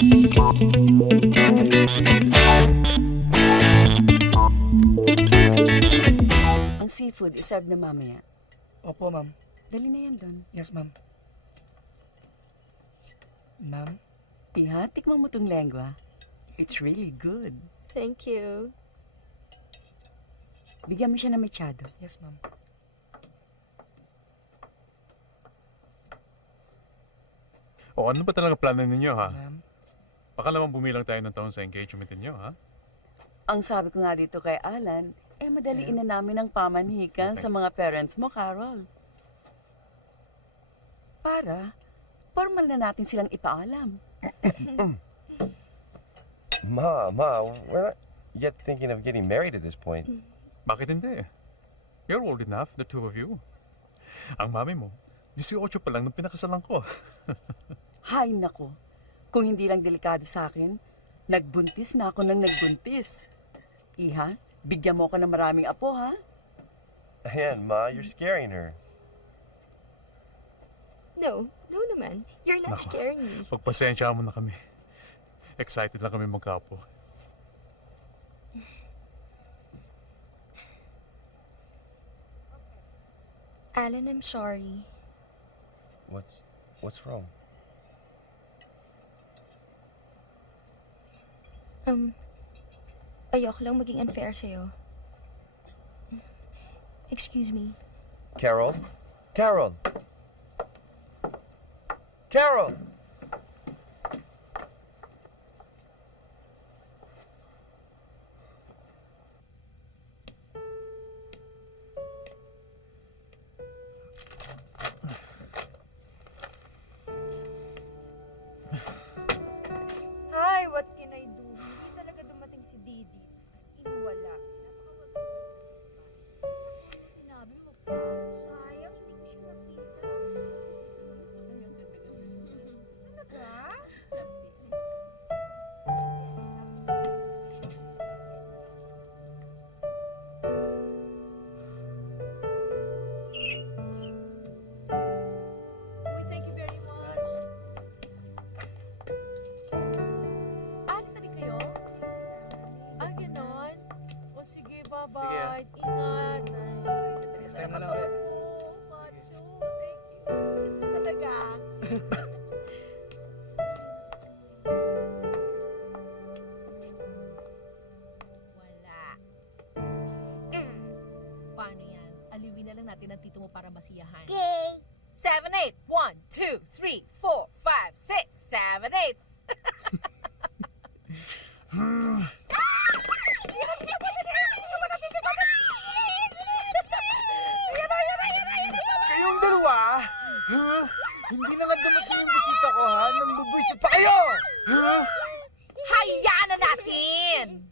Ang seafood, iserve na mamaya. Opo, ma'am. Dali na yan doon. Yes, ma'am. Ma'am? Iha, tikman mo tong lengua. It's really good. Thank you. Bigyan mo siya ng mechado. Yes, ma'am. O ano ba talaga plano ninyo, ha? Ma'am? Baka naman bumilang tayo ng taon sa engagement ninyo, ha? Ang sabi ko nga dito kay Alan, madaliin na namin ang pamanhikan sa mga parents mo, Carol. Para, formal na natin silang ipaalam. Ma, we're not yet thinking of getting married at this point. Bakit hindi? You're old enough, the two of you. Ang mami mo, 18 pa lang nung pinakasalan ko. Hay nako, kung hindi lang delikado sa akin, nagbuntis na ako nang nagbuntis. Iha, bigyan mo ako ng maraming apo, ha? Ayan, Ma, you're scaring her. No naman. You're not Nako. scaring me. Pagpasensya mo na kami. Excited lang kami magkapo. Alan, I'm sorry. What's wrong? Ayoko lang maging unfair sa'yo. Excuse me. Carol? Carol! Carol! Hi, what can I do? Hindi talaga dumating si Didi. As in, wala. Sinabi mo pa. Sayang, hindi ko siya nakita. Talaga? Uy, thank you very much. Alis na din kayo? Ah, ganon? O sige, bye-bye. Ingat. Next time na lang ulit. Macho, thank you. Talaga. Wala. Paano yan? Aliwin na lang natin ang tito mo para masiyahan. Okay. 7, 8. 1, 2, 3, 4, 5, 6, 7, 8. Kayong dalawa? Ha? Hindi na nga dumating yung bisita ko, ha? Nambubwisit pa kayo! Ha? Hayaan na natin!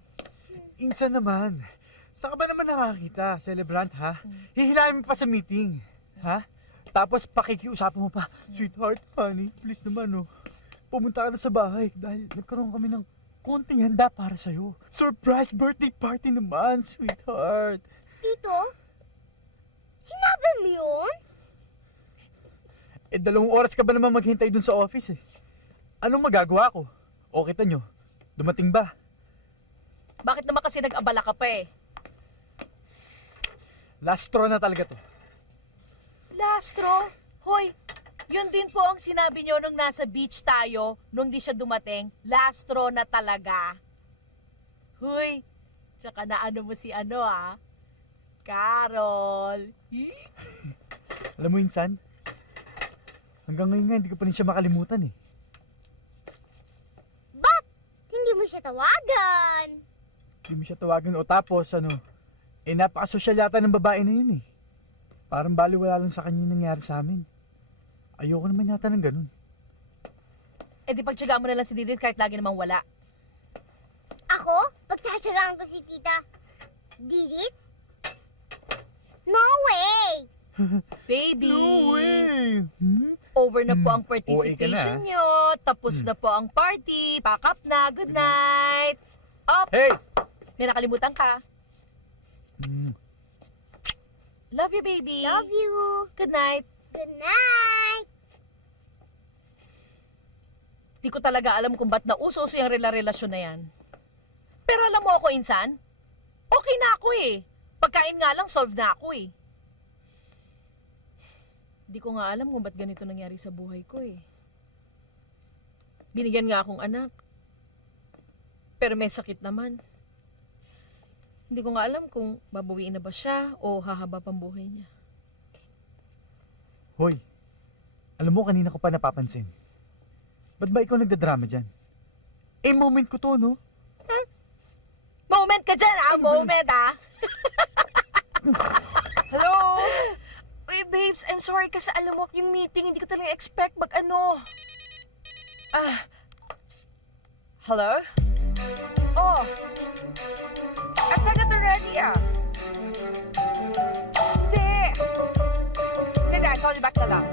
Insan naman. Saan ka ba naman nakakita, celebrant, ha? Hihilahin mo pa sa meeting, ha? Tapos pakikiusapan mo pa, sweetheart, honey, please naman, oh. Pumunta ka na sa bahay dahil nagkaroon kami ng konting handa para sa'yo. Surprise birthday party naman, sweetheart. Tito? Sinabi mo yun? 2 oras ka ba naman maghintay dun sa office, eh? Anong magagawa ko? O kita nyo, dumating ba? Bakit naman kasi nag-abala ka pa eh? Last straw na talaga to. Lastro? Hoy, yun din po ang sinabi nyo nung nasa beach tayo, nung di siya dumating. Lastro na talaga. Hoy, tsaka na ano mo si ano ah? Carol. Alam mo, Insan, hanggang ngayon nga hindi ko pa rin siya makalimutan, eh. Ba't hindi mo siya tawagan? Hindi mo siya tawagan o tapos, napakasosyal yata ng babae na yun, eh. Parang baliwala lang sa kanya yung nangyari sa amin. Ayoko naman yata ng ganun. Eh di pagtsagaan mo na lang si Didit kahit lagi namang wala. Ako? Pagtsatsagaan ko si Tita Didit? No way! Baby, No way! Hmm? over na po ang OA ka na, participation nyo. Tapos na po ang party. Pack up na. Good night. Ops! Hey! May nakalimutan ka. Hmm. Love you, baby. Love you. Good night. Good night. Di ko talaga alam kung ba't nauso-uso yung relasyon na yan. Pero alam mo ako, Insan, okay na ako eh. Pagkain nga lang, solve na ako eh. Di ko nga alam kung ba't ganito nangyari sa buhay ko eh. Binigyan nga akong anak. Pero may sakit naman. Hindi ko nga alam kung babawiin na ba siya o hahaba pang buhay niya. Hoy, alam mo kanina ko pa napapansin. Ba't ba ikaw nagdadrama dyan? Eh, moment ko to, no? Moment ka dyan ah! Moment ah! Hello? Uy, babes, I'm sorry kasi alam mo, yung meeting, hindi ko talaga expect mag-ano. Hello? Oh. At saan ka to ready ah? Hindi. Hindi, I'll call you back na lang.